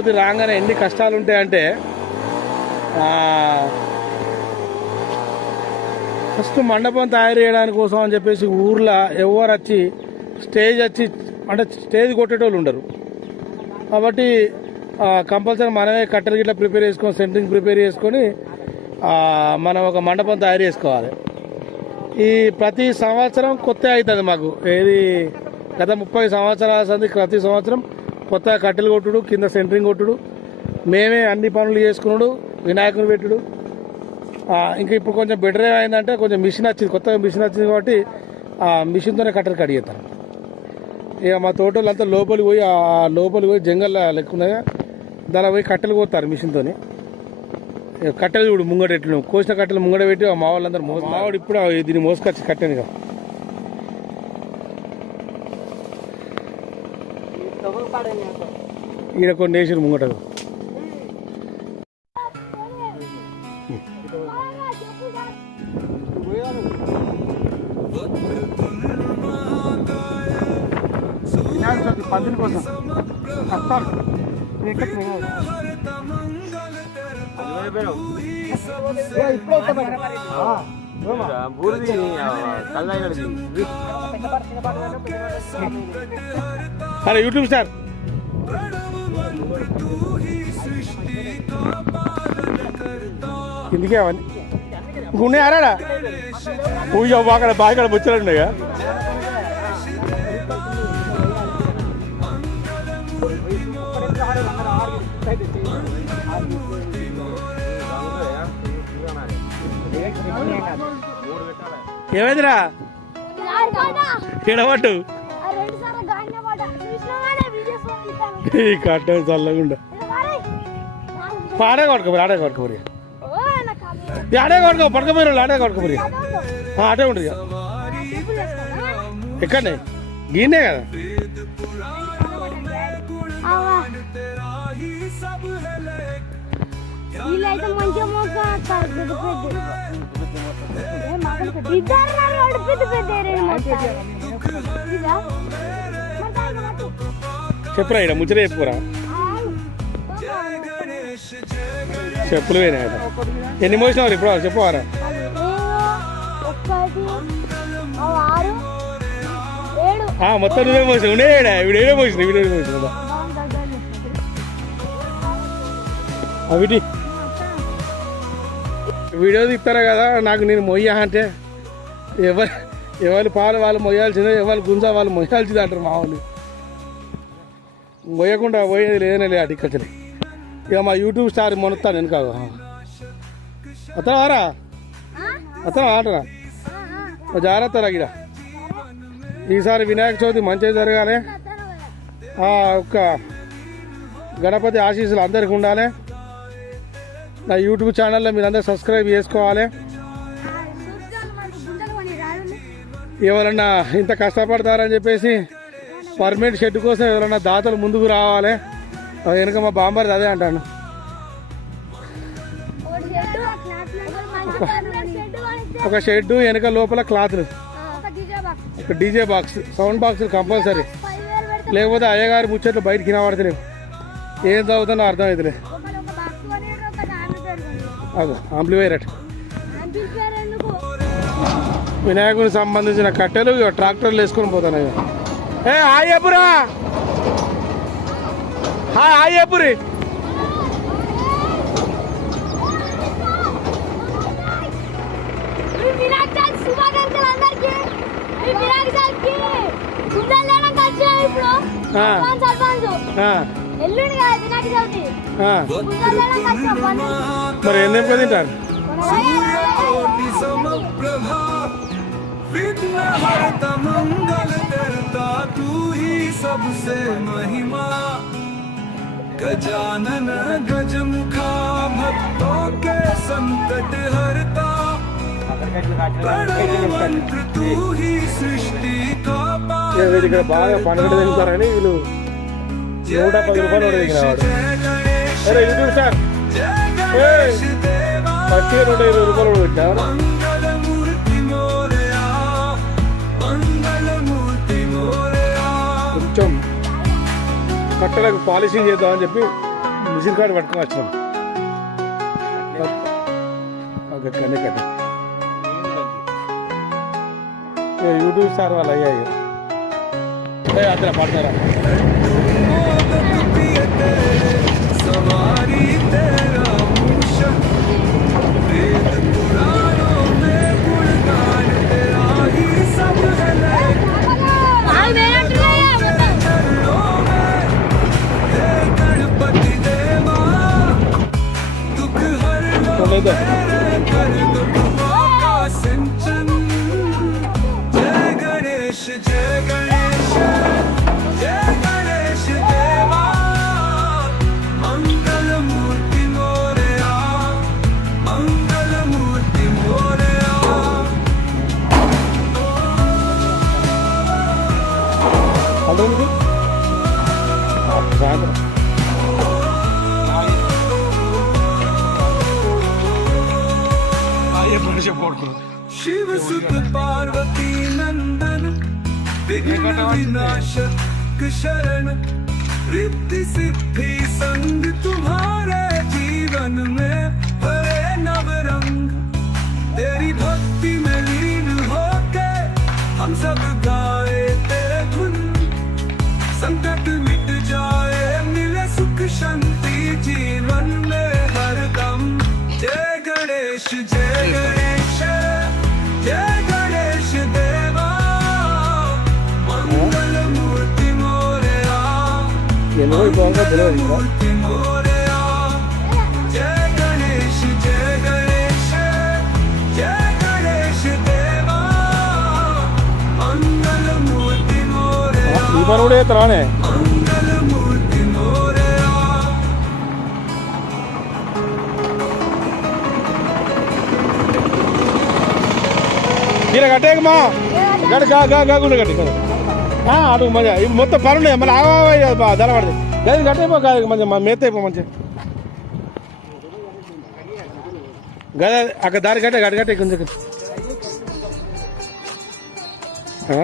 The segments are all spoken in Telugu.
కొద్ది రాగానే ఎన్ని కష్టాలు ఉంటాయంటే ఫస్ట్ మండపం తయారు చేయడానికి కోసం అని చెప్పేసి ఊర్లో ఎవరు వచ్చి స్టేజ్ వచ్చి అంటే స్టేజ్ కొట్టేటోళ్ళు ఉండరు. కాబట్టి కంపల్సరీ మనమే కట్టెలు గిట్ల ప్రిపేర్ చేసుకొని సెంటరింగ్ ప్రిపేర్ చేసుకొని మనం ఒక మండపం తయారు చేసుకోవాలి. ఈ ప్రతి సంవత్సరం కొత్త అవుతుంది మాకు. ఏది గత ముప్పై సంవత్సరాల సంది ప్రతి సంవత్సరం కొత్త కట్టెలు కొట్టుడు కింద సెంటరింగ్ కొట్టుడు. మేమే అన్ని పనులు చేసుకున్నాడు వినాయకుని పెట్టుడు. ఇంకా ఇప్పుడు కొంచెం బెటర్ ఏమైందంటే కొంచెం మిషన్ వచ్చింది కొత్తగా మిషన్ వచ్చింది కాబట్టి ఆ మిషన్తోనే కట్టెలు కడిగేస్తారు ఇక మా తోటలు అంతా లోపలికి పోయి ఆ లోపలికి పోయి జంగల్ లెక్కున్నాయి దానిలో పోయి కట్టెలు కోస్తారు మిషన్తోని. ఇక కట్టెలు చూడు ముంగట ఎట్లు కోసిన కట్టెలు ముంగట పెట్టి ఆ మా వాళ్ళందరూ మోసం మావాడు ఇప్పుడు దీన్ని మోసుకొచ్చి కట్టాను ఇక. ఈడ కొన్ని వేసారు ముంగట పందిరి కోసం వస్తారు బూరిది కల్లాగడిది అరే యూట్యూబ్ స్టార్ ఇందుకే అవన్నీ. ఇంకున్నాయి ఆరాడా? ఊయో బాగా బాగా బొచ్చలు ఉన్నాయిగా ఏమైందిరా? ఎడబట్టు ఈ కట్ట చల్లకుండా ఆడే కొట్టుకోపోయి ఆడే కొట్టుకోపోయి ఆడే కొట్టుకో పడకపోయి ఆడే కొట్టుకోపోయి ఆటే ఉంటుంది ఇక. ఎక్కడనే గీనే కదా వీళ్ళైతే మంచిగా పెద్ద పెద్ద ఇద్దరు పెద్ద పెద్ద చెప్పురా ఇక్కడ ముచ్చట చెప్పురా. చెప్పులు పోయినాయి ఎన్ని మోసినావు ఇప్పుడు చెప్పవారా ఆ, మొత్తం నువ్వే మోసినావు. ఉండేడా వీడేడే మోసిన వీడే మోసిన అవిటి వీడియో తీస్తారా కదా నాకు నేను మొయ్యా అంటే. ఎవరు ఎవరి పాలు వాళ్ళు మొయ్యాల్సిందే ఎవరు గుంజ వాళ్ళు మొయ్యాల్సిందే అంటారు మా వాళ్ళు. మొయ్యకుండా పోయేది లేదనే లేదు అటిక్కచ్చలే ఇక మా యూట్యూబ్ స్టార్ మొనుతాను వెనుక అతను అతను ఆటరా జాగ్రత్త గిడ. ఈసారి వినాయక చవితి మంచిగా జరగాలి. ఆ ఒక్క గణపతి ఆశీస్సులు అందరికి ఉండాలి. నా యూట్యూబ్ ఛానల్లో మీరు అందరు సబ్స్క్రైబ్ చేసుకోవాలి. ఎవరన్నా ఇంత కష్టపడతారని చెప్పేసి పర్మనెంట్ షెడ్ కోసం ఏదైనా దాతలు ముందుకు రావాలి. వెనుక మా బాంబర్ అదే అంటాను. ఒక షెడ్ వెనుక లోపల క్లాత్లు ఒక DJ box sound box compulsory. లేకపోతే అయ్యగారి ముచ్చట్లు బయటకి కినబడతలేవు ఏం చదువుతానో అర్థం అవుతులే అదే ఆంప్లిఫైర్ అట్. వినాయకుడికి సంబంధించిన కట్టెలు ట్రాక్టర్లు వేసుకొని పోతాను ఏ ఆయపురా హాయ్ ఆయపురి మరి ఎన్నేం కదా తింటారు? విఘ్నహరత మంగళ विघ्न हरत मंगल करता तू ही सबसे महिमा गजानन गज मुखा भक्तों के संकट हरता प्रणव मंत्र तू ही सृष्टि का ఇక వీళ్ళు ఇక్కడ బాగా పండుగ తింటారని వీళ్ళు నూట పది రూపాయలు కూడా దిగిన వాడు गणेश అరే యూట్యూబ్ సార్ जय गणेश देवा ఫస్ట్ ఇయర్ నూట ఇరవై రూపాయలు కూడా పెట్టినా ట్రాక్టర్లకు పాలిషింగ్ చేద్దామని చెప్పి మిషన్ కార్డు పట్టుకుని వచ్చినాం. గట్లనే కదా యూట్యూబ్ సార్ వాళ్ళు అయ్యాయి అతను పడతారా? 是这个人生，这个人是对吗？Alır mı? Güzel. Hayır, Barış'a korkun. Sutta Parvati Nandana विघ्न शरण रिद्धि सिद्धि संग तुम्हारे जीवन में भरे नवरंग तेरी भक्ति में लीन होके हम सब गाए तेरे धुन संकट मिट जाए, मिले सुख शांति जीवन। బాగుందో తెలియదు ఇంకా ఈ పని గా గా గుండు కట్టి అడుగు మళ్ళీ మొత్తం పనున్నాయి మళ్ళీ ఆగా ధర గది కట్టేపో కాదు మంచిగా మా మేత అయిపో మంచిగా గద అక్కడ దారి కట్టే గడి కట్టే కొంచెం ఆ?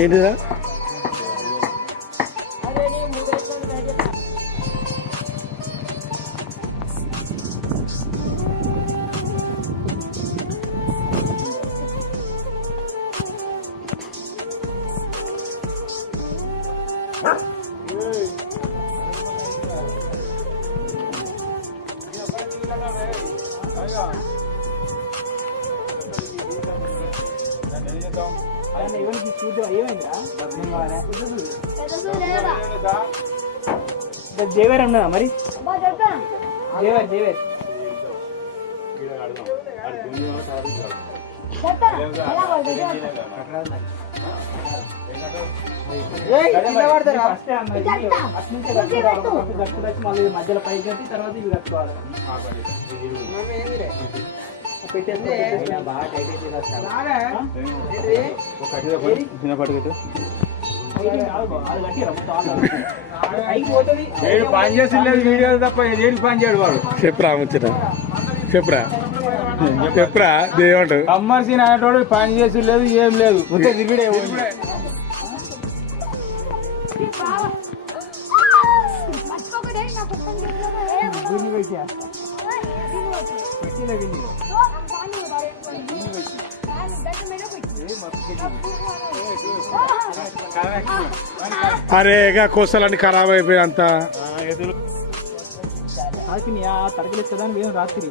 ఏంటిదా? దేవేర్ ఉన్నదా మరి? దేవేర్ దేవేర్. మధ్యలో పైకి తర్వాత ఇవి కట్టుకోవాలి. ఏడు పని చేసింది వీడియో తప్ప ఏడు పని చేయడు వాడు. చెప్పురా ముచ్చట? చెప్పురా? చెప్పురా? దేవంటావు కమ్మర్సీన్ అనేటోడు పని చేసి లేదు. ఏం లేదు. పెట్టిన అరే ఇక కోసలన్నీ ఖరాబ్ అయిపోయినంత అంతా. ఏం ఆ మేము రాత్రి?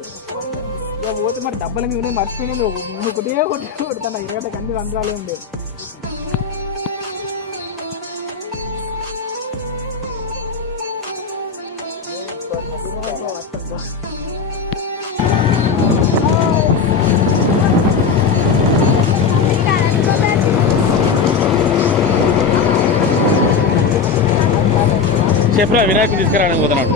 ఇక పోతే మరి డబ్బులు మీద మర్చిపోయినది ఒకటే ఒకటి కొడుతున్నా ఇరగట అన్ని రంధ్రాలే ఉండే చెప్పిన వినాయకుని తీసుకురావడానికి పోతున్నాడు.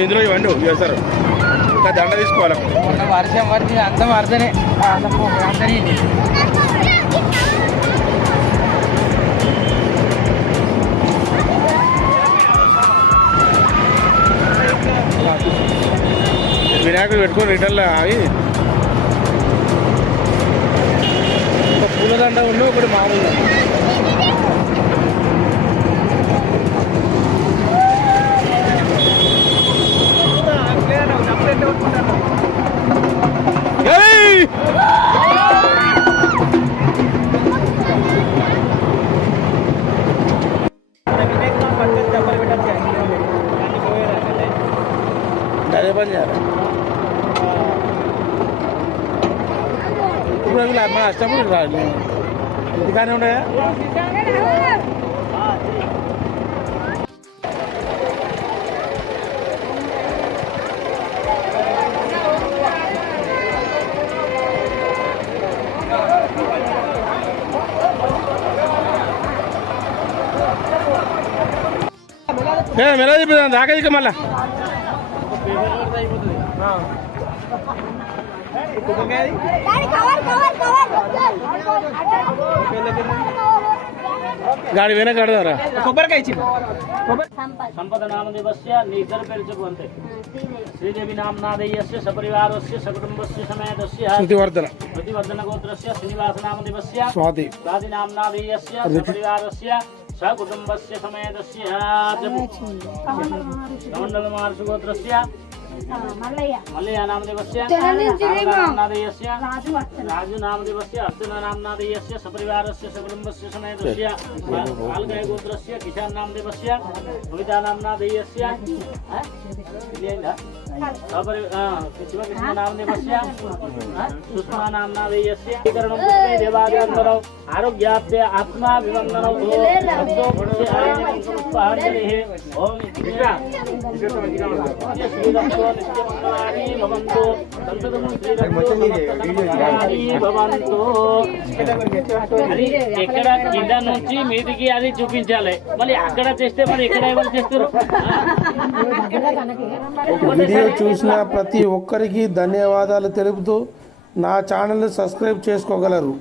ఇందులో ఇవ్వండి చేస్తారు ఇంకా దండ తీసుకోవాలి వర్షం పడితే అంత వరదనే వినాయకుడు పెట్టుకొని రిటర్న్లో ఒక పూలదండ ఉండి ఒకటి మామూలు डरे बन जा रहा है पूरा लाभ में आस्था पूरी दिखाने उन्हें ఏ మెలా చెప్పేదాన్ని దాకా మళ్ళా. డాడీ కవర్ కవర్ కవర్ గాడి వెనక కడదారా. కొబ్బరికాయ సంపద నామదేవస్య నీ ఇద్దరు పేరు చెప్పు అంతే. శ్రీదేవి నామ్నాదయ్యస్య సపరివారస్య సకుటుంబస్య సమేతస్య శృతివర్ధన. ప్రతివర్ధన గోత్రస్య శ్రీనివాస నామదేవస్య స్వాతి. స్వాతి నామ్నాదయ్యస్య సపరివారస్య సకుటుంబస్య సమేతస్య కమండల మహర్షి గోత్రస్య మల్లయ్య మల్లయ్య నామదేవస్య జగన్నించిరేమో. నామదేవస్య రాజు వర్తన రాజు నామదేవస్య అర్జున నామ్నాదయ్యస్య సపరివారస్య సకుటుంబస్య సమేతస్య కాల్గాయ గోత్రస్య కిషాన్ నామదేవస్య నిత్యమంగళాని భవంతు భవంతు ఎక్కడ కింద నుంచి మీదికి అది చూపించాలి మళ్ళీ అక్కడ చేస్తే మరి ఎక్కడ ఎవరు చేస్తారు వీడియో చూసిన ప్రతి ఒక్కరికి ధన్యవాదాలు తెలుపుతూ నా ఛానల్ సబ్స్క్రైబ్ చేసుకోగలరు.